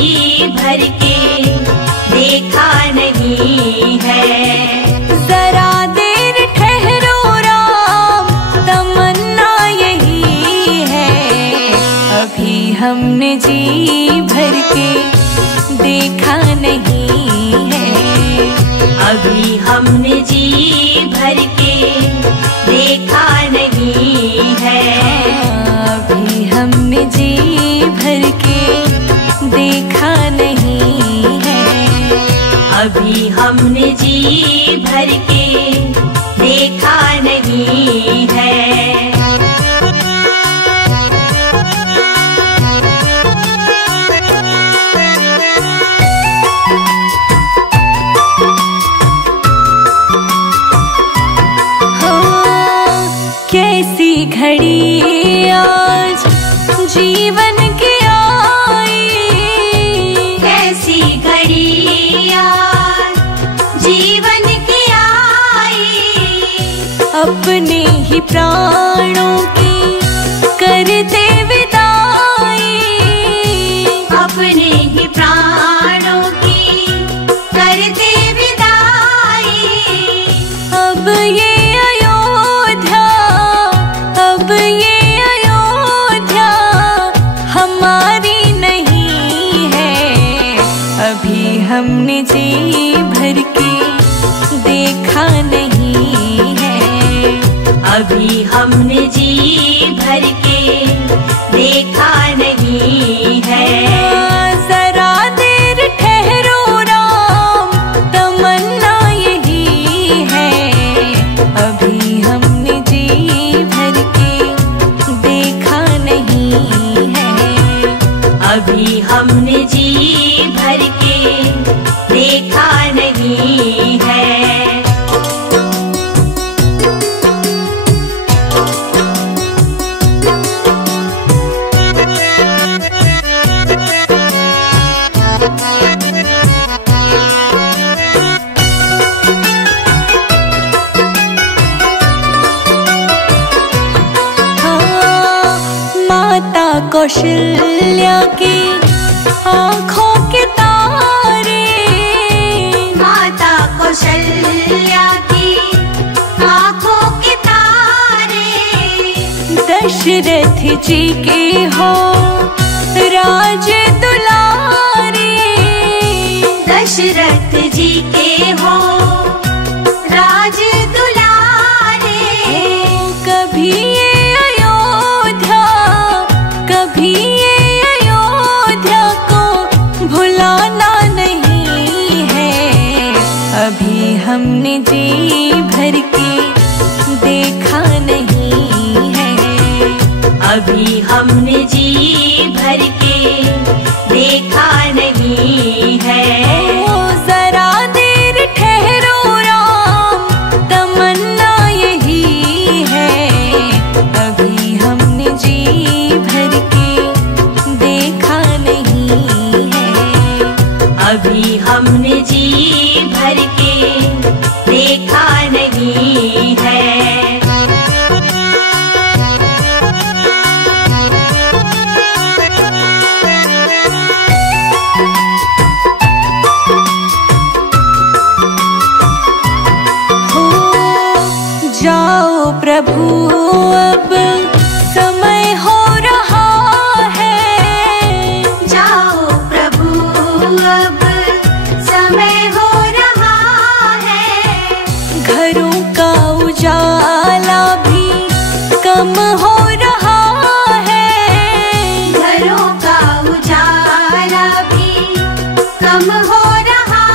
भर के देखा नहीं है। जरा देर ठहरो राम, तमन्ना यही है, अभी हमने जी भर के देखा नहीं है। अभी हमने जी भर के देखा नहीं है। अभी हमने जी भर के देखा नहीं है। अभी हमने जी भर के देखा नहीं है। कैसी घड़ी आज जीवन की आई, कैसी घड़ी आज जीवन की आई। अपने ही प्राणों की करते विदाई, अपने ही प्राणों की करते विदाई। अब ये हमने जी भर के देखा नहीं है। अभी हमने जी भर के देखा नहीं है। जरा देर ठहरो राम, तमन्ना यही है, अभी हमने जी भर के देखा नहीं है। अभी हमने जी भर के देखा नहीं है। माता कौशल्या की आँखों के तारे, माता कौशल्या की आँखों के तारे। दशरथ जी के हो राज दुलारे, दशरथ जी के हो राज दुलारे। कभी ये अयोध्या, कभी ये अयोध्या को भुलाना नहीं है। अभी हमने जी भर के देखा नहीं है। अभी हमने जी भर के देखा नहीं है। जरा देर ठहरो राम, तमन्ना यही है, अभी हमने जी भर के देखा नहीं है। अभी हमने जी भर के देखा नहीं है। जाओ प्रभु अब समय हो रहा है, जाओ प्रभु अब समय हो रहा है। घरों का उजाला भी कम हो रहा है, घरों का उजाला भी कम हो रहा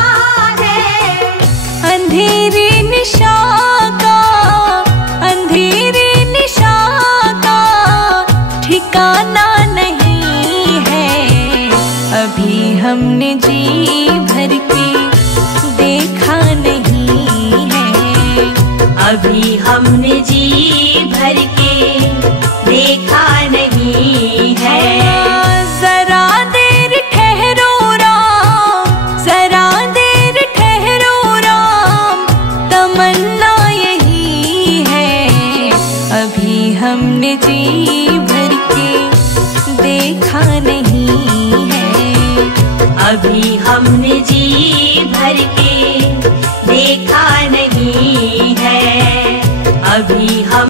है। अंधेरी निशा का, अंधेरी निशा का ठिकाना नहीं है। अभी हमने जी भर के देखा नहीं है। अभी हमने जी भर के देखा नहीं है। जरा देर ठहरो राम, जरा देर ठहरो राम, तमन्ना यही है, अभी हमने जी भर के देखा नहीं है। जी भर के देखा नहीं है। अभी हम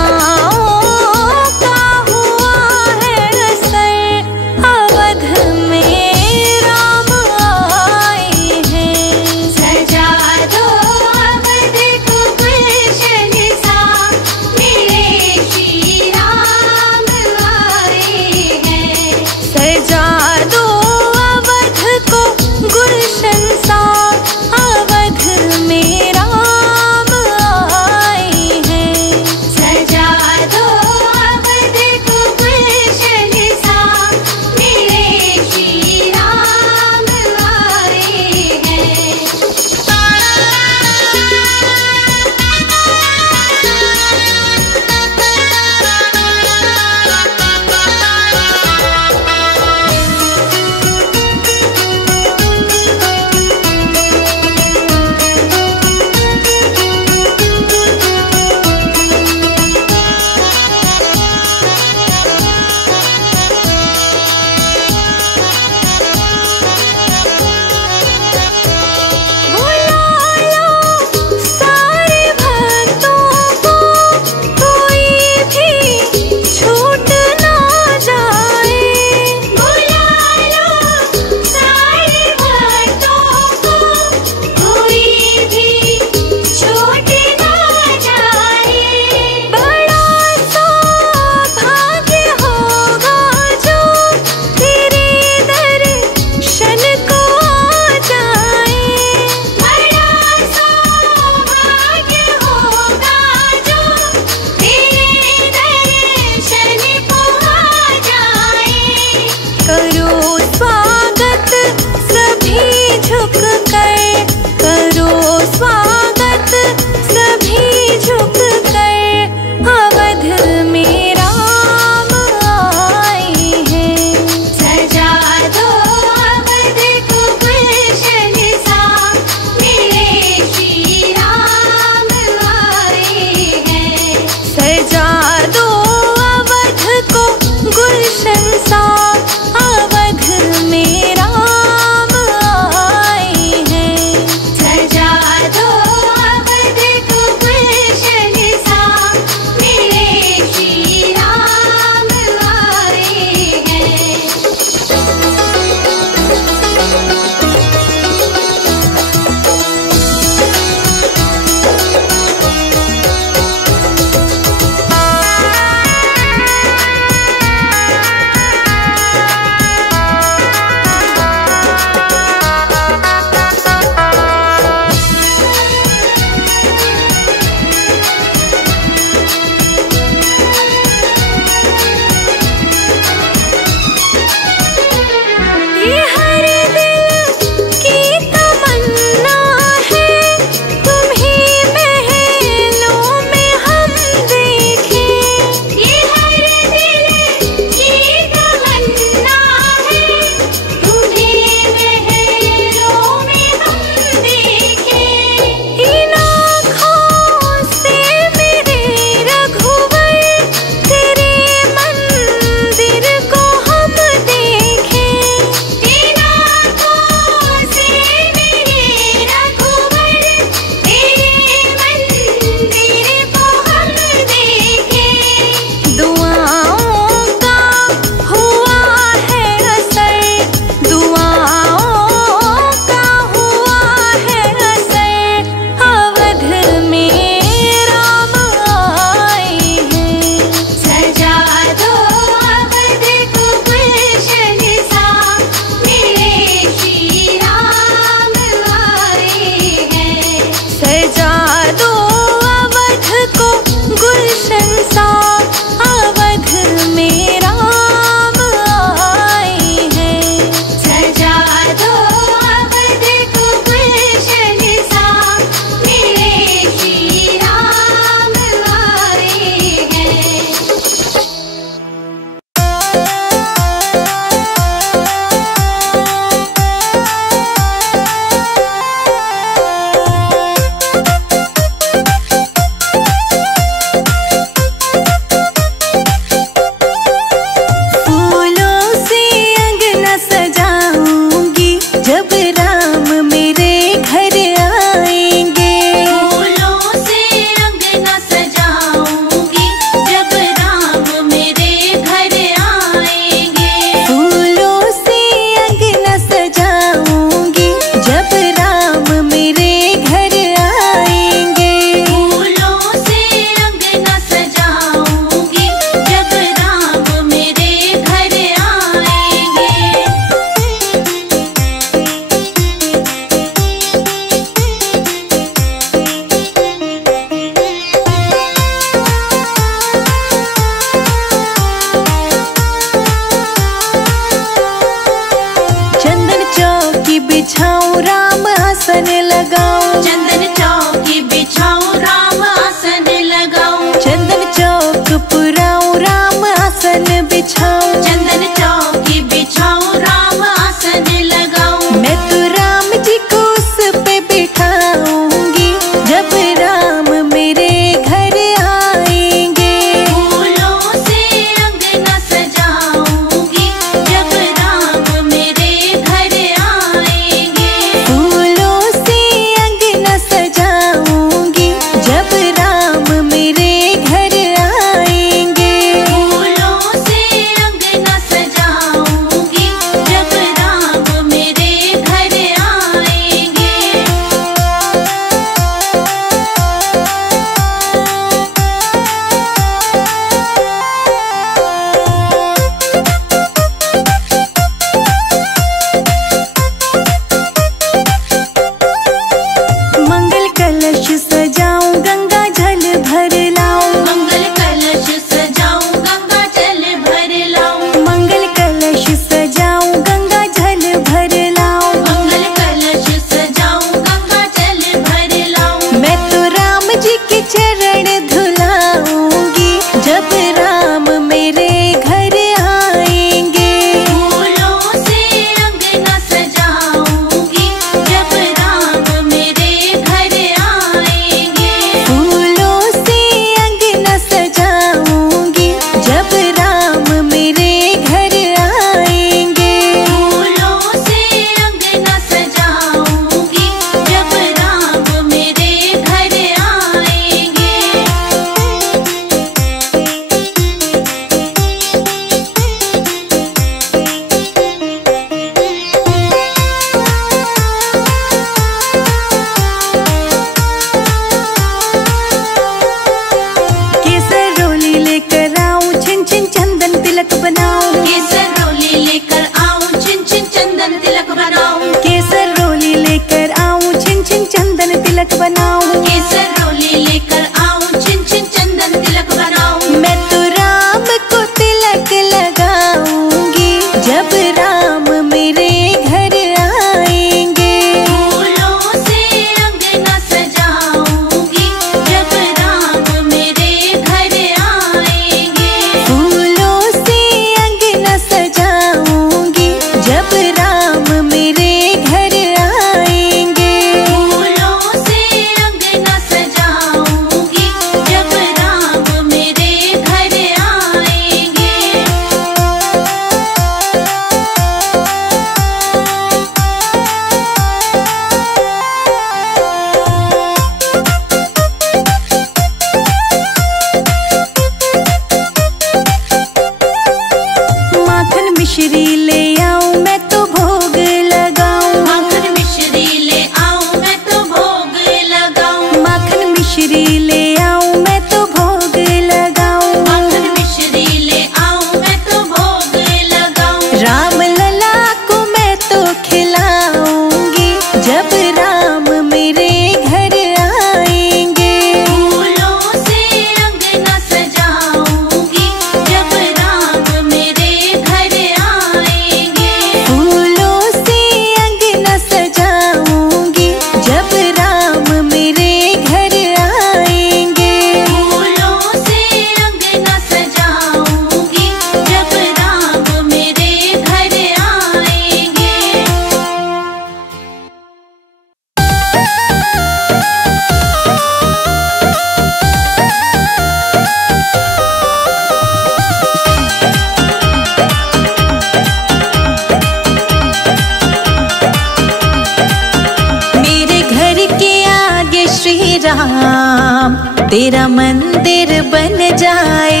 राम तेरा मंदिर बन जाए।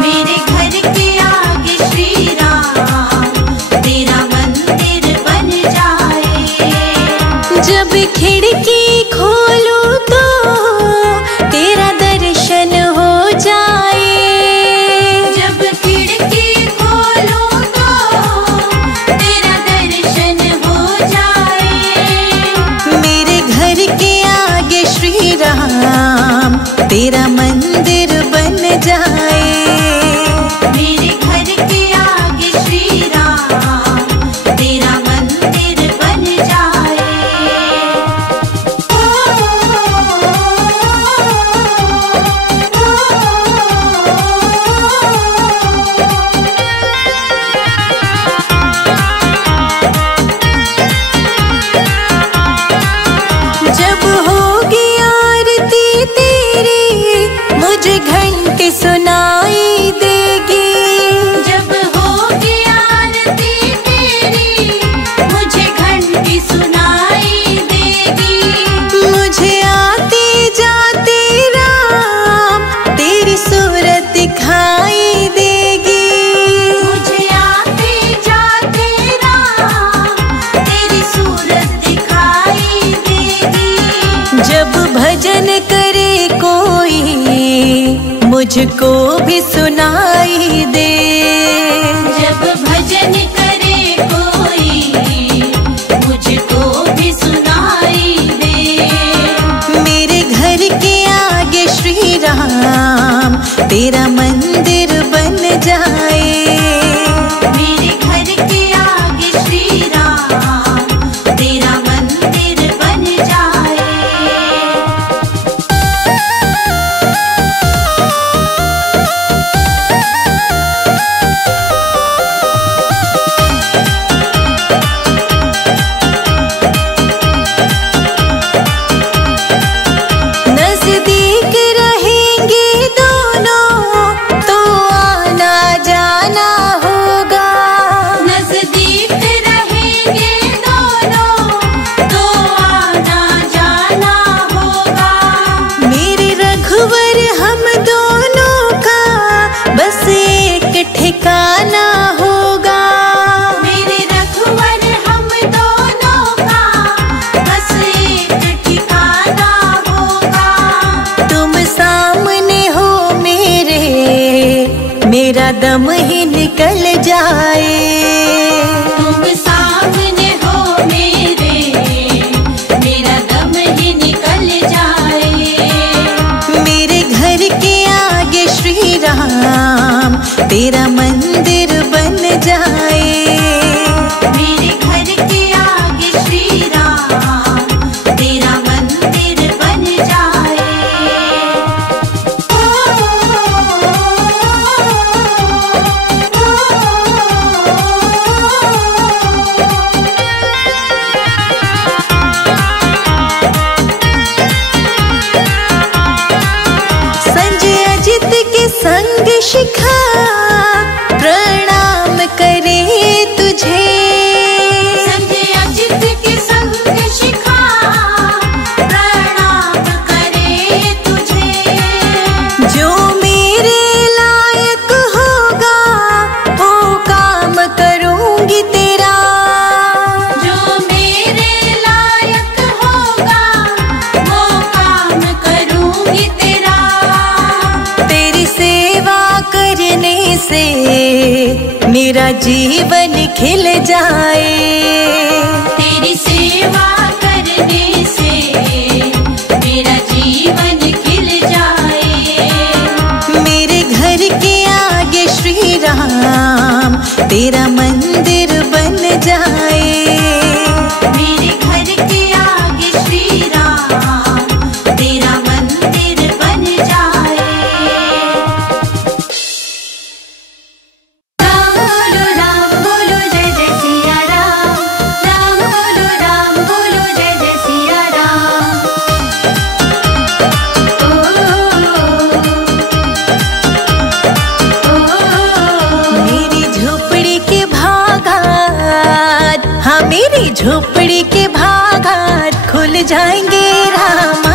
मेरे घर के आगे श्री राम तेरा मंदिर बन जाए। जब खिड़की खोलूं तो तेरा दर्शन हो जाए। जब खिड़की खोलूं तो तेरा दर्शन हो जाए। मेरे घर के आगे श्री राम तेरा मंदिर बन जाए। मेरे घर के आगे श्री राम तेरा मंदिर बन जाए। जब होगी आरती तेरी मुझे घंटी सुनाई देगी। जब होगी आरती तेरी मुझे घंटी सुनाई देगी। मुझे आते जाते राम तेरी सूरत दिखाई देगी। मुझे आते जाते राम तेरी सूरत दिखाई देगी। जब भजन करे कोई मुझको भी सुनाई दे। जब भजन करे कोई मुझको भी सुनाई दे। मेरे घर के आगे श्री राम तेरा मंदिर बन जाए। मेरे घर के आगे श्री राम तेरा मंदिर बन जाए। नजदीक रहेंगे दोनों तो आना जाना होगा। नजदीक रहेंगे दोनों तो आना जाना होगा। मेरे रघुवर हम दोनों का बस एक ठिकाना होगा। मेरे रघुवर हम दोनों का बस एक ठिकाना होगा। तुम सामने हो मेरा दम ही निकल जाए। तुम सामने हो मेरा दम ही निकल जाए। मेरे घर के आगे श्री राम तेरा मंदिर बन जाए। मेरे घर के आगे श्री राम तेरा मंदिर बन जाए। संजय अजित के संग शिखा प्रणाम करे तुझे। संजय अजित के संग शिखा प्रणाम करे तुझे। जो मेरे लायक होगा वो काम करूंगी तेरा। जो मेरे लायक होगा वो काम करूंगी तेरा। तेरी सेवा करने से मेरा जीवन खिल जाए। तेरी सेवा करने से मेरा जीवन खिल जाए। मेरे घर के आगे श्री राम तेरा मंदिर बन जाए। मेरे घर के आगे श्री राम तेरा मंदिर बन जाए। राम बोलो जय जय सिया राम। राम बोलो जय जय सिया राम। मेरी झोपड़ी के भागात, हाँ मेरी झोपड़ी के भागात खुल जाएंगे राम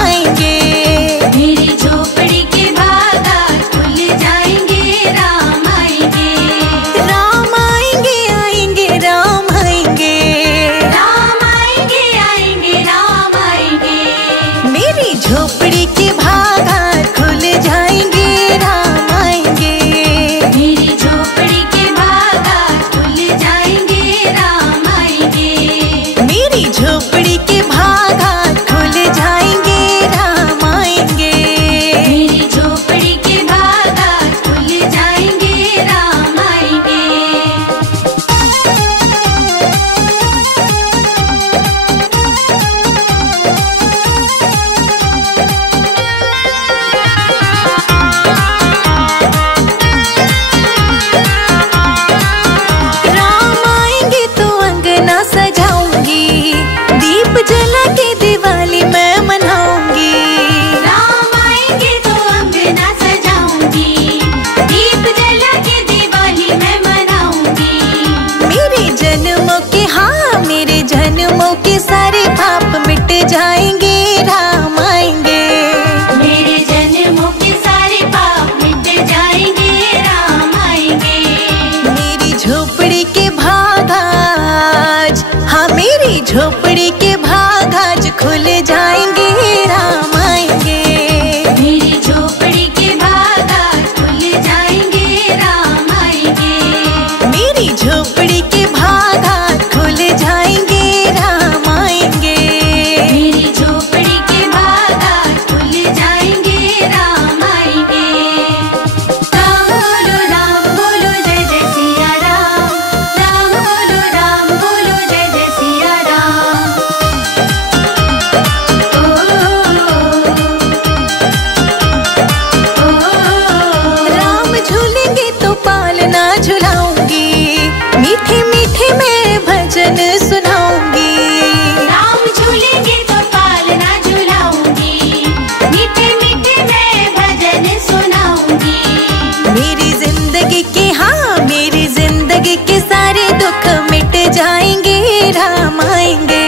जिंदगी के, हाँ मेरी जिंदगी के सारे दुख मिट जाएंगे, राम आएंगे।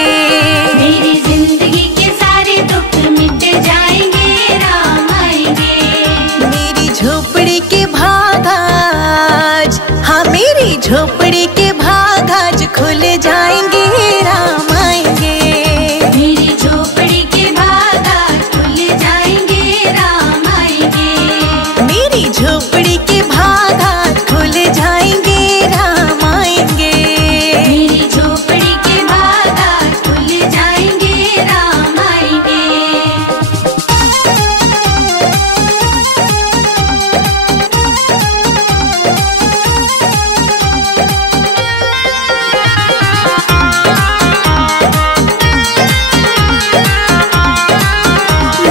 मेरी जिंदगी के सारे दुख मिट जाएंगे, राम आएंगे। मेरी झोपड़ी के भाग आज, हाँ मेरी झोपड़ी के भाग आज खुल जाएंगे, राम आएंगे। मेरी झोपड़ी के भाग आज खुल जाएंगे, राम आएंगे। मेरी झोपड़ी के भाग आज खुल जाएंगे, राम आएंगे। मेरी झोपड़ी के भाग आज खुल जाएंगे, राम आएंगे।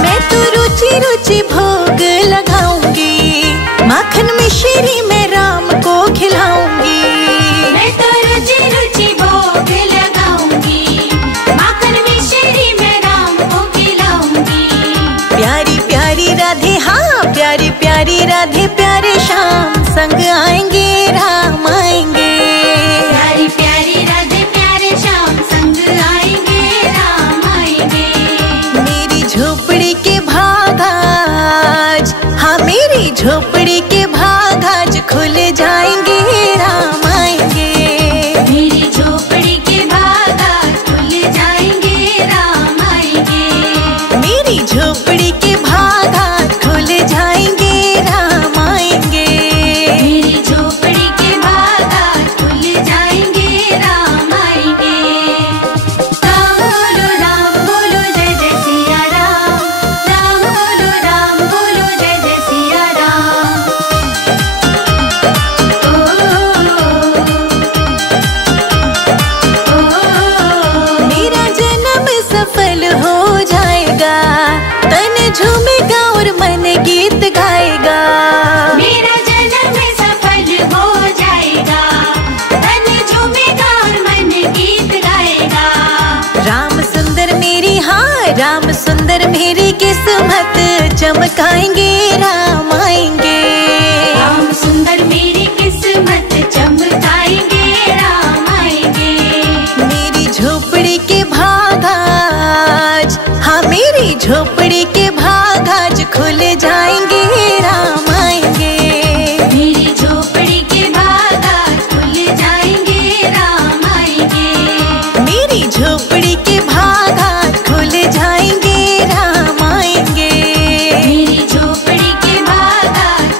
मैं तो रुचि रुचि भोग लगाऊंगी, माखन मिश्री में राम को खिलाऊंगी। मैं तो रुचि रुचि भोग लगाऊंगी, माखन मिश्री में राम को खिलाऊंगी। प्यारी प्यारी राधे, हाँ प्यारी प्यारी राधे प्यारे श्याम संग आएंगे, राम आएंगे। प्यारी प्यारी राधे प्यारे श्याम संग आएंगे, राम आएंगे। मेरी झोपड़ी के भाग आज, हाँ मेरी झोपड़ी के भाग आज खुल जाएंगे, राम आएंगे। मेरी झोपड़ी के भाग आज खुल जाएंगे, राम आएंगे। मेरी झोपड़ी के भाग आज खुल जाएंगे, राम आएंगे। मेरी झोपड़ी के भाग आज खुल जाएंगे, राम आएंगे। राम बोलो जय जय सिया राम, राम बोलो जय जय सिया राम। मेरा जन्म सफल हो जाएगा, तन झूमेगा और मन गीत गाएगा। मेरा जन्म सफल हो जाएगा, तन झूमेगा और मन गीत गाएगा। राम सुंदर मेरी, हाँ राम सुंदर मेरी किस्मत चमकाएंगे, राम आएंगे। राम सुंदर मेरी किस्मत चमकाएंगे, राम आएंगे। मेरी झोपड़ी के भाग आज, हाँ मेरी झोपड़ी के भाग आज खुल जाएंगे, राम आएंगे। मेरी झोपड़ी के भाग आज खुल जाएंगे, राम आएंगे। मेरी झोपड़ी के भाग आज खुल जाएंगे, राम आएंगे। मेरी झोपड़ी के भाग आज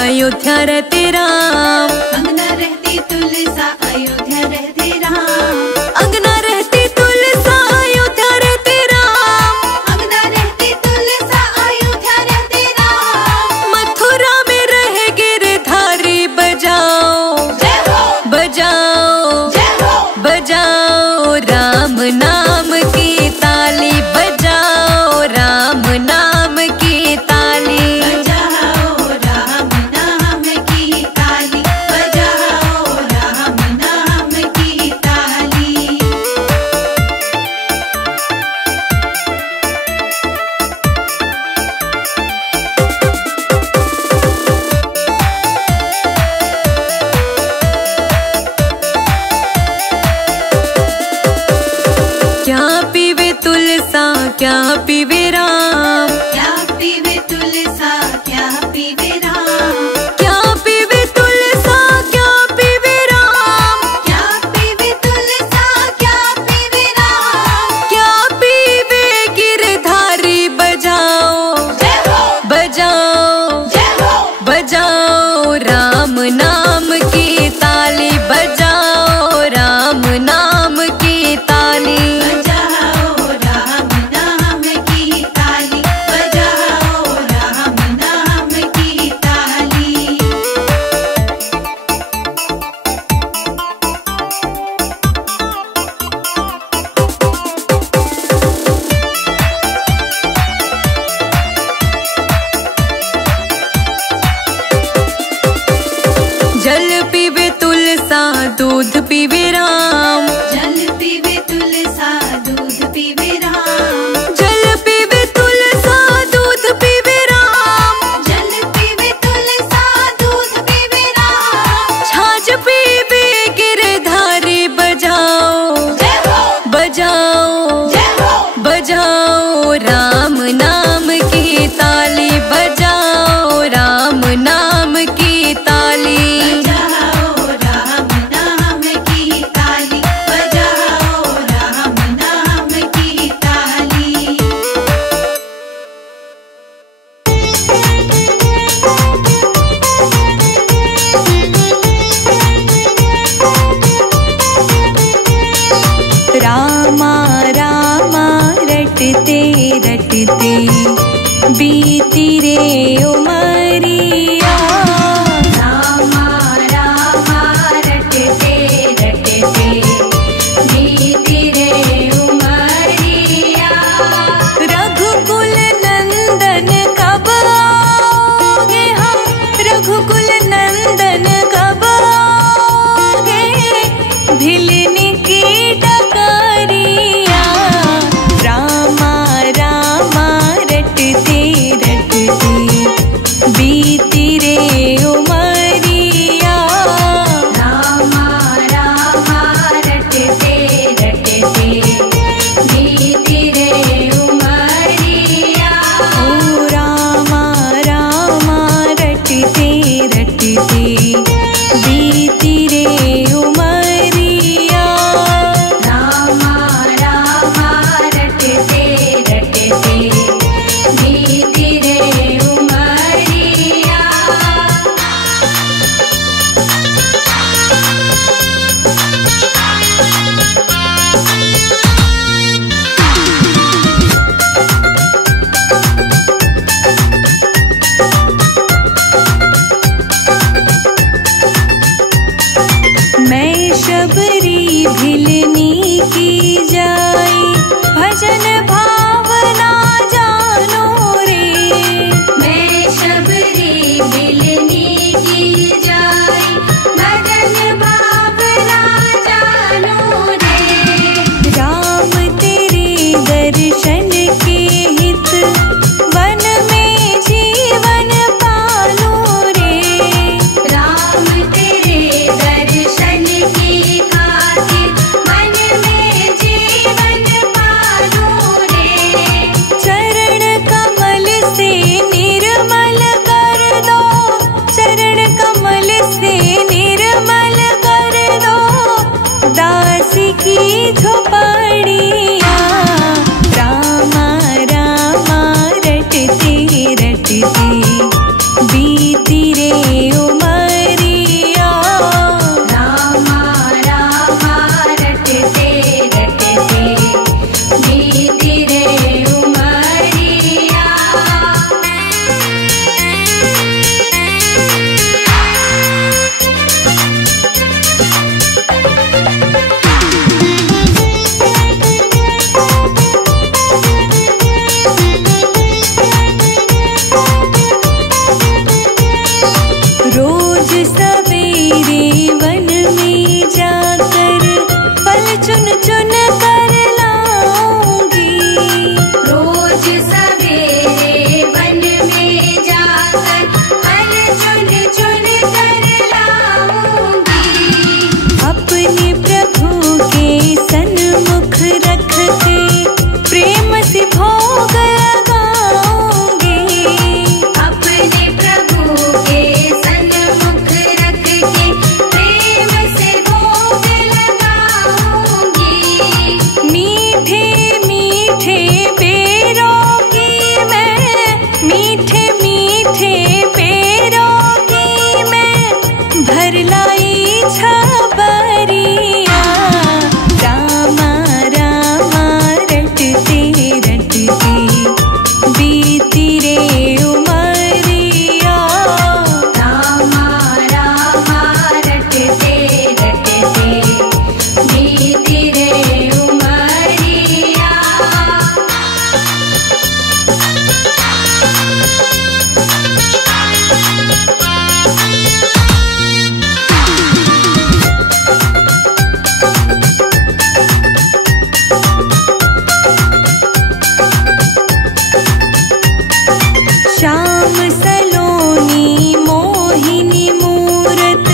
अयोध्या रहते राम। अंगना रहती तुलसा अयोध्या रहते राम। अंगना रहती तुलसा अयोध्या रहते राम। अंगना रहती तुलसा अयोध्या रहते राम। मथुरा में रहे गिरधारी बजाओ जय हो बजाओ जय हो बजाओ राम नाम की ताली बजाओ राम नाम की ताली। बजाओ राम नाम की ताली बजाओ राम नाम की ताली। क्या पीवे तुलसा क्या पीवे राम। क्या पीवे तुलसा क्या पीवे राम। क्या पीवे तुलसा क्या पीवे राम। क्या पीवे तुलसा क्या पीवे राम। क्या पीवे गिरधारी बजाओ जय हो बजाओ जय हो बजाओ राम नाम की ताली बजाओ राम नाम की ताली। बजाओ राम नाम की ताली बजाओ राम नाम की ताली। जल पीवे तुलसा दूध पीवे राम। जल पीवे तुलसा दूध पीवे राम। जल पीवे तुलसा दूध पीवे राम। जल पीवे तुलसा दूध पीवे राम। छाछ पीवे गिरधारी बजाओ जय हो बजाओ जय हो बजाओ राम नाम की ताली बजाओ राम नाम की ताली। बजाओ राम नाम की ताली बजाओ राम नाम की ताली। रामा रामा रटते रटते बीती रे उमरिया। रामा रामा रटते रटते बीती रे उमरिया। रघुकुल नंदन कब आओगे हम रघुकुल नंदन कब आओगे भिलनी की डगरिया। रामा रामा रटते रटते बीती रे उमरिया। रामा रामा रटते रटते बीती रे उमरिया। ओ रामा रामा रटते रटते बीती रे उमरिया। रामा रामा रटते रटते बीती रे उमरिया। मैं शबरी भिलनी की जाई भजन भावना जानो रे। मैं शबरी बिलनी की जाई भजन भावना जानो रे। राम तेरे दर्शन के हित वन में जीवन पालो रे। राम तेरे दर्शन की खातिर मन में जीवन पालो रे। मीठे बेरों की मैं, मीठे मीठे बेरों की मैं भर लाई छबरिया। रामा रामा रटते रटते बीती रे उमरिया। रामा रामा रटते रटते बीती रे उमरिया। श्याम सलोनी मोहिनी मूरत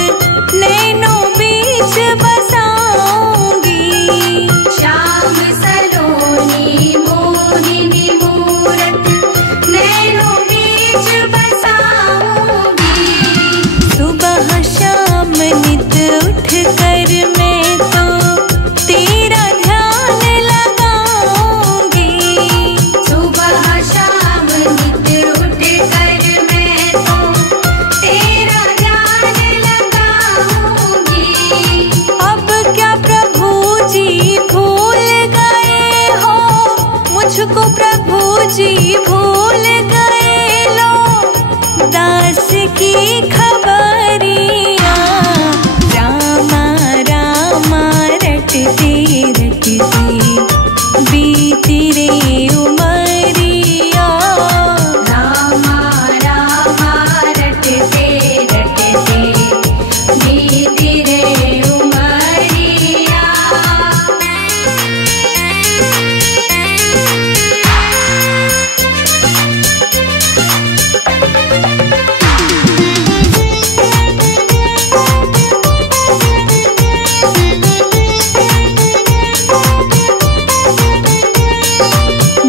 नैनों बीच बसाऊंगी। श्याम सलोनी मोहिनी मूरत नैनों बीच बसाऊंगी। सुबह शाम नित उठ कर मैं तो तेरा ध्यान लगाऊंगी। सुबह शाम नित उठ कर मैं तो तेरा ध्यान लगाऊंगी। अब क्या प्रभु जी भूल गए हो मुझको, प्रभु जी भूल गए लो दास की खबरिया। रामा रामा रटते रटते बीती रे उमरिया। रामा रामा रटते रटते बीती रे उमरिया।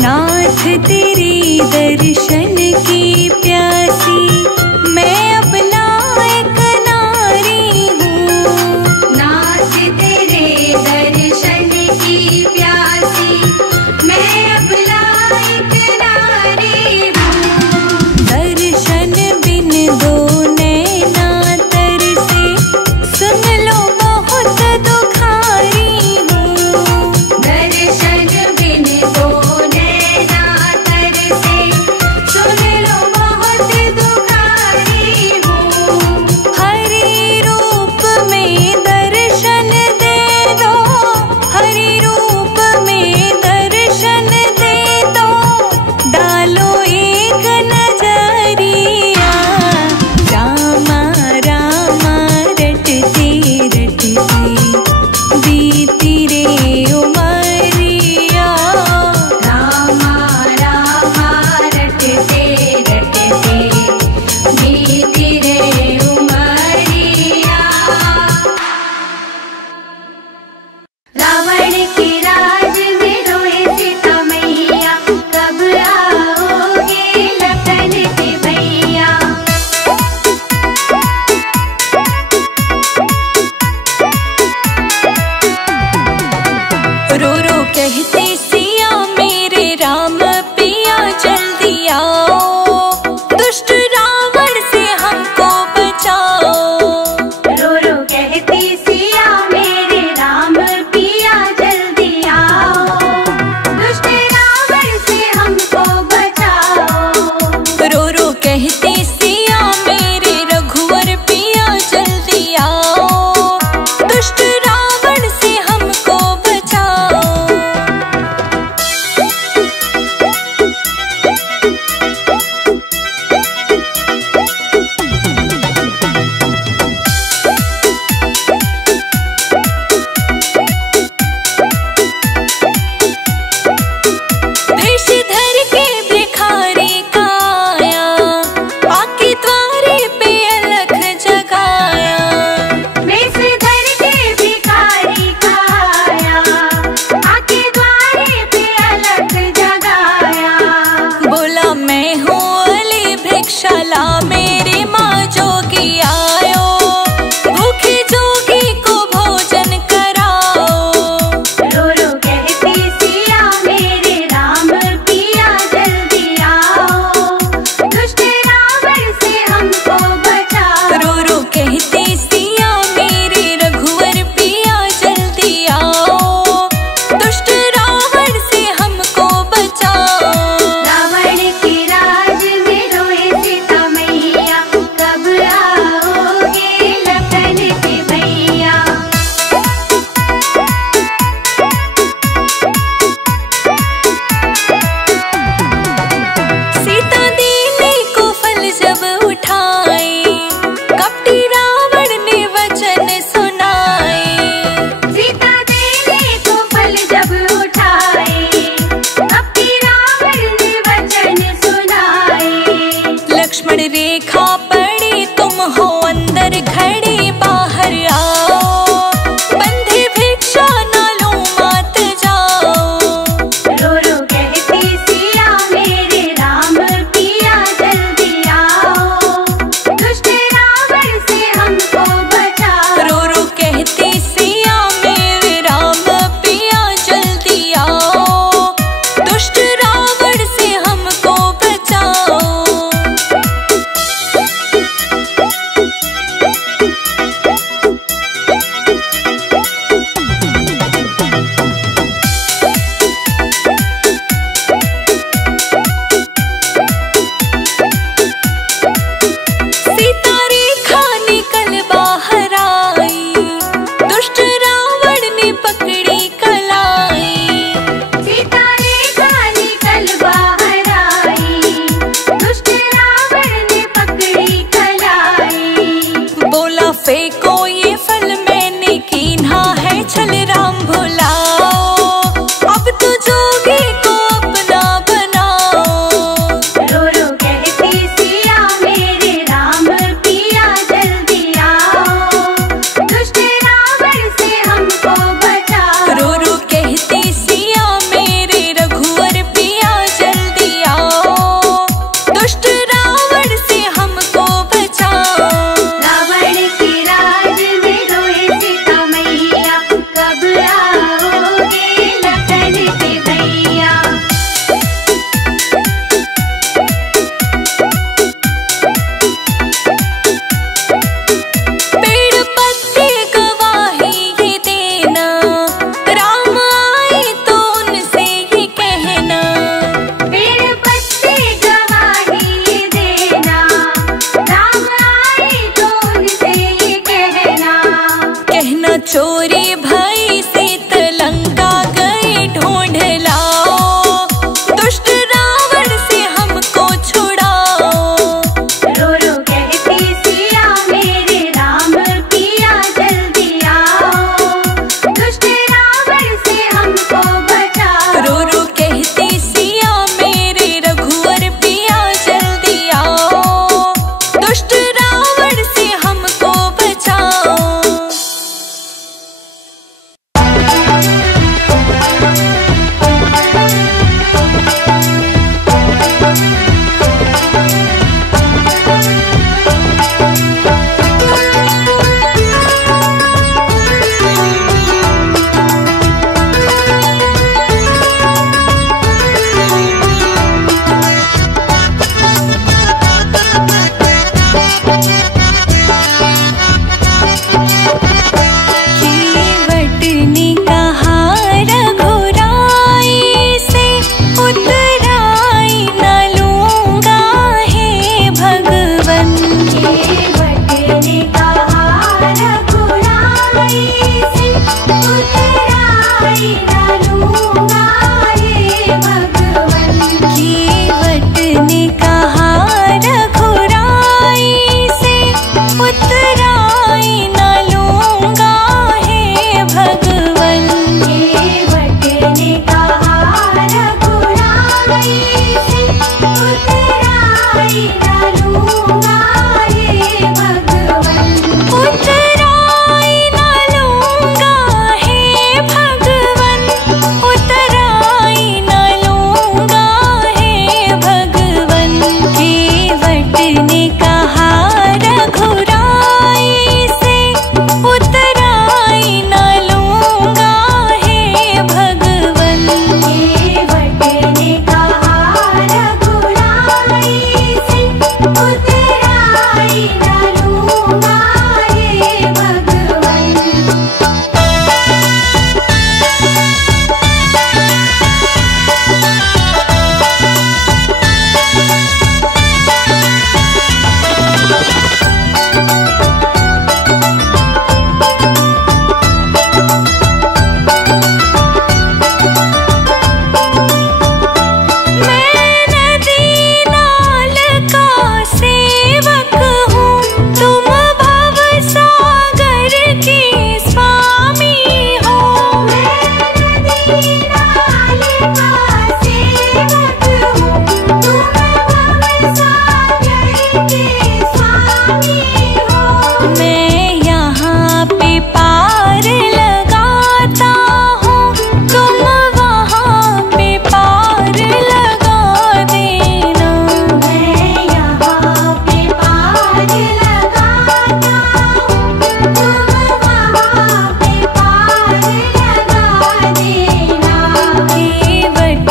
नाथ तेरे दर्शन की प्यासी मैं अब लायक नारी हूँ। नाथ तेरे दर्शन की प्यासी मैं अब लायक नारी हूँ। दर्शन बिन दो नैना तरसे सुन लो बहुत दुखारी हूँ। दर्शन बिन दो नैना तरसे सुन लो बहुत दुखारी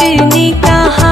ने कहा